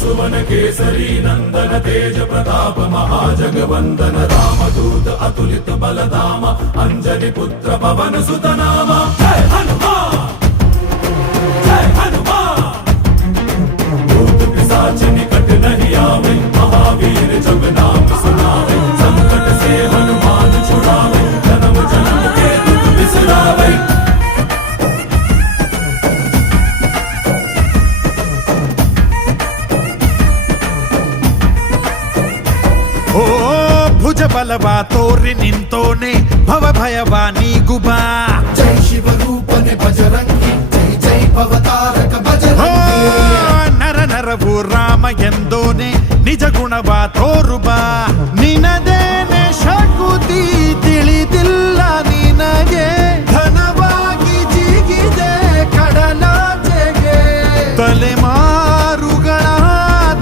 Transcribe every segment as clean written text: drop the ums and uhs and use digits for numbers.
सुवन केसरी नंदन तेज प्रताप महाजगवंदन रामदूत अतुलित बलधाम अंजनी पुत्र पवन सुत नाम जय हनुमान जय हनुमान। भूत पिशाच निकट नहीं आवे महावीर जब नाम सुनावे संकट से हनुमान छुड़ावे जन्म जन्म के दुख बिसरावे। ಓ ಭುಜ ಬಲವಾ ತೋರಿ ನಿಂತೋನೆ ಭವ ಭಯವಾ ನೀಗುಬಾ ಜೈ ಶಿವ ರೂಪನೆ ಬಜರಂಗಿ ಜೈ ಜೈ ಭವತಾರಕ ಬಜರಂಗಿ ನರ ನರವು ರಾಮ ಎಂದೋನೆ ನಿಜ ಗುಣವಾ ತೋರುಬಾ ನಿನದೇನೆ ಶಕುತಿ ತಿಳಿದಿಲ್ಲ ನಿನಗೆ ಘನವಾಗಿ ಜಿಗಿದೆ ಕಡಲಾಚೆಗೆ ತಲೆಮಾರುಗಳ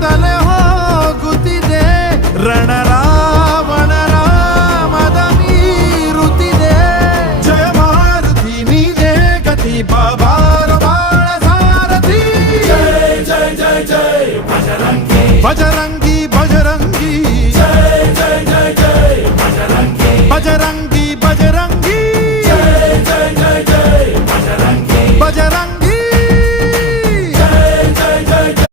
ತಲೆ ಹೋಗುತ್ತಿದೆ ರಣರಾವಣರ ಮದ ಮೀರುತ್ತಿದೆ ಜಯ ಮಾರುತಿ ನೀನೇ ಗತಿ ಬಾಬಾರ ಬಾಳ ಸಾರಥಿ जय जय जय जय बजरंगी ಬಜರಂಗಿ ಬಜರಂಗಿ जय जय जय जय बजरंगी ಬಜರಂಗಿ